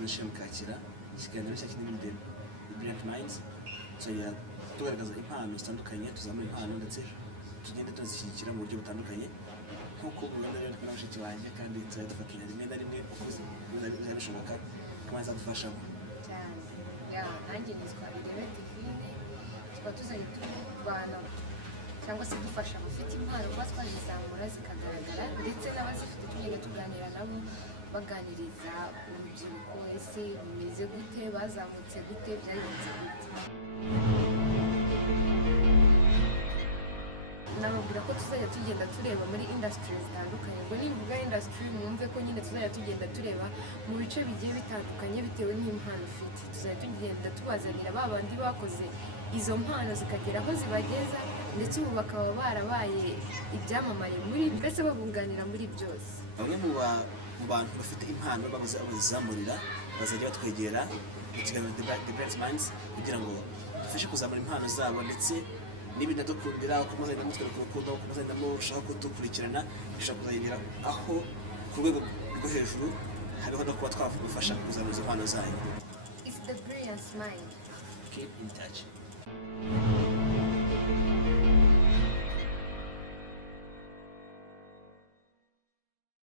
inshuro ishimwe Kacyiru ikiganiro cya kinini The Brilliant Minds tuzajya tugaragaza impano zitandukanye tuzamura impano ndetse tugende tuzishyigikira mu buryo butandukanye nk'uko Rwanda rero na bashiki banjye kandi tuzajya dufatanya rimwe na rimwe uko bizaba bishoboka kandi azadufashamo cyane nanjye nitwa Irebe Divine tukaba tuzajya tubana cyangwa se dufasha abafite impano kuba twazizamura zikagaragara ndetse n'abazifite tugenda tuganira nabo baganiriza urubyiruko ese bimeze gute bazamutse gute byagenze gute nababwira ko tuzajya tugenda tureba muri industry zitandukanye ngo nivuga industry mwumve ko nyine tuzajya tugenda tureba mu bice bigiye bitandukanye bitewe n'impano ufite tuzajya tugenda tubazanira ba bandi bakoze izo mpano zikagera aho zibageza ndetse ubu bakaba barabaye ibyamamare muri mbese babunganira muri byose bamwe mu bantu bafite impano bazamurira bazajya batwegera mu kiganiro The Brilliant Minds kugira ngo dufashe kuzamura impano zabo ndetse n'ibintu dukundira uko muzagenda mutwereka urukundo uko muzagenda murushaho kudukurikirana bishobora kuzagera aho ku rwego rwo hejuru hariho no kuba twafasha kuzamura izo mpano zanyu. It's The Brilliant Mind. Keep in touch.